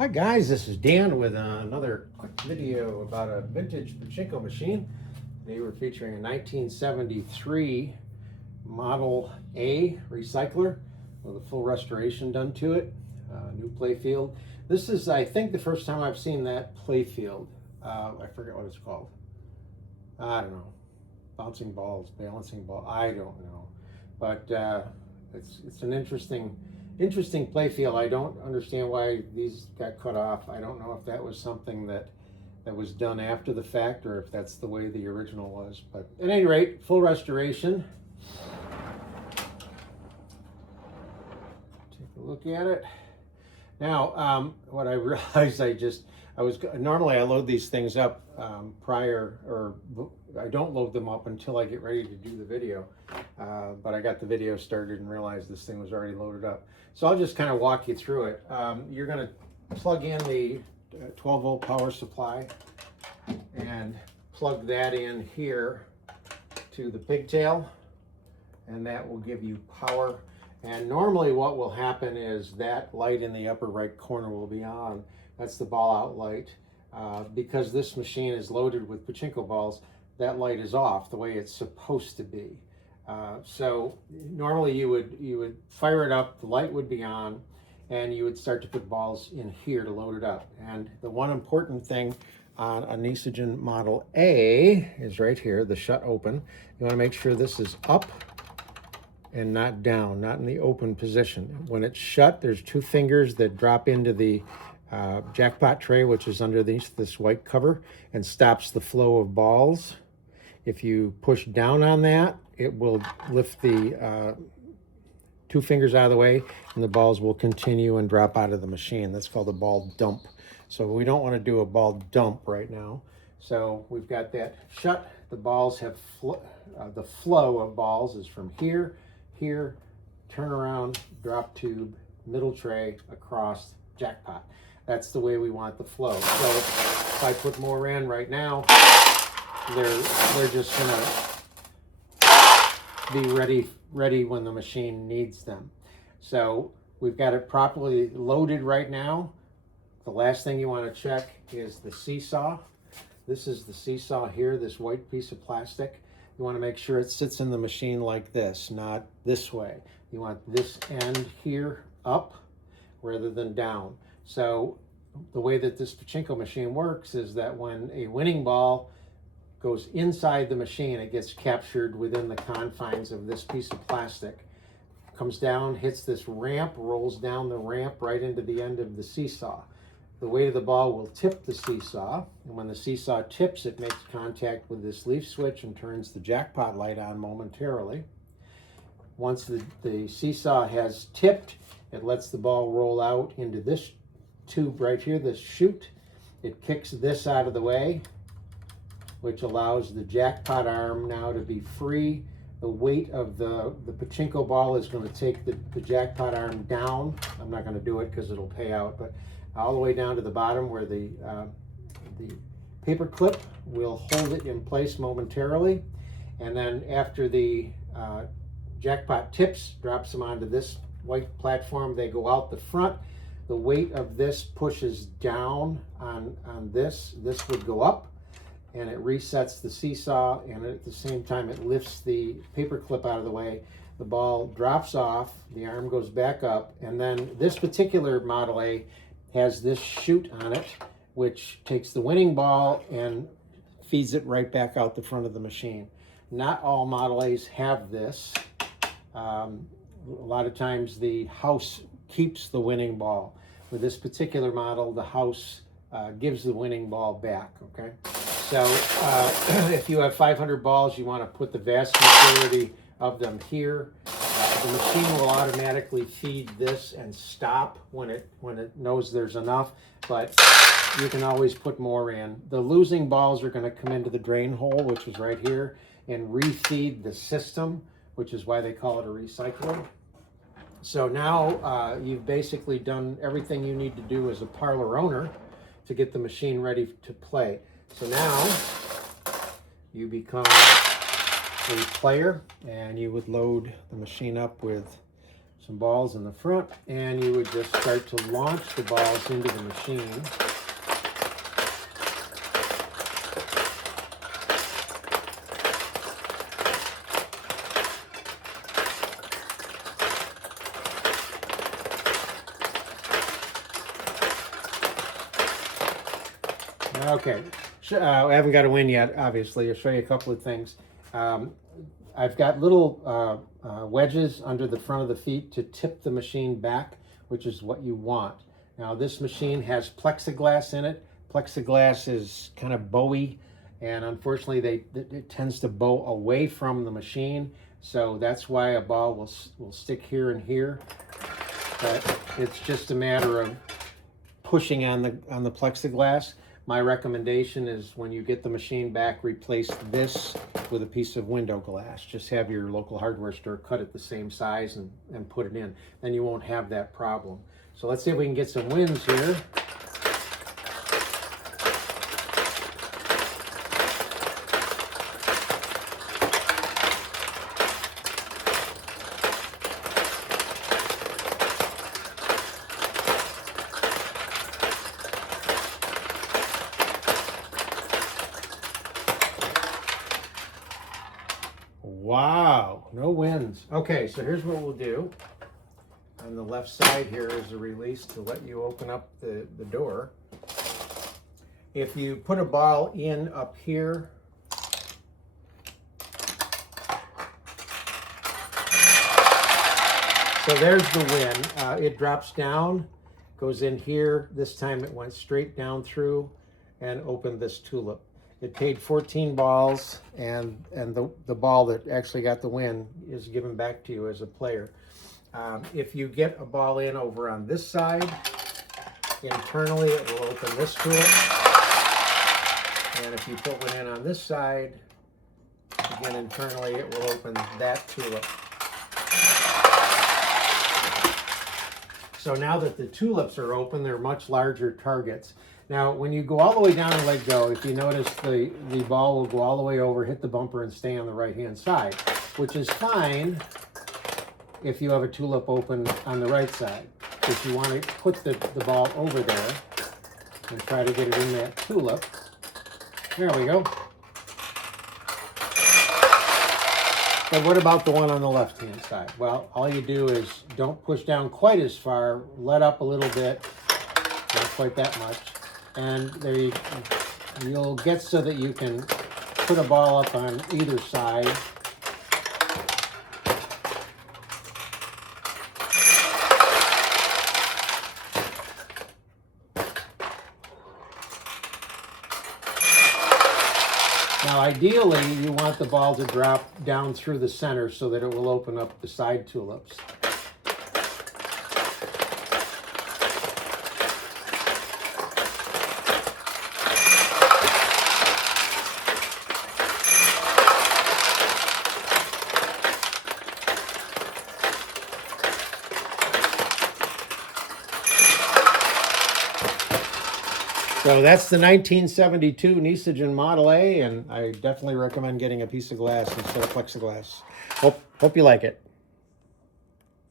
Hi guys, this is Dan with another quick video about a vintage pachinko machine. Today we're featuring a 1973 Model A recycler with a full restoration done to it, new play field. This is, I think, the first time I've seen that play field. I forget what it's called. I don't know. Bouncing balls, balancing ball, I don't know. But it's an interesting play field. I don't understand why these got cut off. I don't know if that was something that was done after the fact or if that's the way the original was. But at any rate, full restoration. Take a look at it. Now, what I realized, normally I load these things up prior, or I don't load them up until I get ready to do the video. But I got the video started and realized this thing was already loaded up. So I'll just kind of walk you through it. You're going to plug in the 12 volt power supply and plug that in here to the pigtail, and that will give you power. And normally what will happen is that light in the upper right corner will be on. That's the ball out light. Because this machine is loaded with pachinko balls, that light is off the way it's supposed to be. So normally you would fire it up, the light would be on, and you would start to put balls in here to load it up. And the one important thing on a Nishijin Model A is right here, the shut open. You want to make sure this is up and not down, not in the open position. When it's shut, there's two fingers that drop into the jackpot tray, which is underneath this white cover, and stops the flow of balls. If you push down on that, it will lift the two fingers out of the way, and the balls will continue and drop out of the machine. That's called a ball dump. So we don't want to do a ball dump right now. So we've got that shut. The balls have the flow of balls is from here, here, turn around, drop tube, middle tray, across, jackpot. That's the way we want the flow. So if I put more in right now, they're just gonna be ready when the machine needs them. So we've got it properly loaded right now. The last thing you want to check is the seesaw. This is the seesaw here, this white piece of plastic. You want to make sure it sits in the machine like this, not this way. You want this end here up rather than down. So the way that this pachinko machine works is that when a winning ball goes inside the machine, it gets captured within the confines of this piece of plastic. Comes down, hits this ramp, rolls down the ramp right into the end of the seesaw. The weight of the ball will tip the seesaw, and when the seesaw tips, it makes contact with this leaf switch and turns the jackpot light on momentarily. Once the seesaw has tipped, it lets the ball roll out into this tube right here, this chute. It kicks this out of the way, which allows the jackpot arm now to be free. The weight of the pachinko ball is going to take the jackpot arm down. I'm not going to do it because it'll pay out, but all the way down to the bottom where the paper clip will hold it in place momentarily. And then after the jackpot tips, drops them onto this white platform, they go out the front. The weight of this pushes down on this. This would go up, and it resets the seesaw, and at the same time it lifts the paper clip out of the way. The ball drops off, the arm goes back up, and then this particular Model A has this chute on it, which takes the winning ball and feeds it right back out the front of the machine. Not all Model A's have this. A lot of times the house keeps the winning ball. With this particular model, the house gives the winning ball back, okay? So if you have 500 balls, you want to put the vast majority of them here. The machine will automatically feed this and stop when it knows there's enough, but you can always put more in. The losing balls are going to come into the drain hole, which is right here, and refeed the system, which is why they call it a recycler. So now you've basically done everything you need to do as a parlor owner to get the machine ready to play. So now you become a player, and you would load the machine up with some balls in the front, and you would just start to launch the balls into the machine. Okay, I haven't got a win yet, obviously. I'll show you a couple of things. I've got little wedges under the front of the feet to tip the machine back, which is what you want. Now, this machine has plexiglass in it. Plexiglass is kind of bowy, and unfortunately, it tends to bow away from the machine. So that's why a ball will stick here and here. But it's just a matter of pushing on the plexiglass. My recommendation is when you get the machine back, replace this with a piece of window glass. Just have your local hardware store cut it the same size and put it in. Then you won't have that problem. So let's see if we can get some wins here. Wow, no wins. Okay, so here's what we'll do. On the left side here is a release to let you open up the door. If you put a ball in up here, so there's the win. It drops down, goes in here. This time it went straight down through and opened this tulip. It paid 14 balls, and the ball that actually got the win is given back to you as a player. If you get a ball in over on this side, internally it will open this tulip. And if you put one in on this side, again internally it will open that tulip. So now that the tulips are open, they're much larger targets. Now, when you go all the way down and let go, if you notice the ball will go all the way over, hit the bumper, and stay on the right-hand side, which is fine if you have a tulip open on the right side. If you want to put the ball over there and try to get it in that tulip, there we go. But what about the one on the left-hand side? Well, all you do is don't push down quite as far, let up a little bit, not quite that much, and there you'll get so that you can put a ball up on either side. Now, ideally, you want the ball to drop down through the center so that it will open up the side tulips. So that's the 1972 Nishijin Model A, and I definitely recommend getting a piece of glass instead of plexiglass. Hope you like it.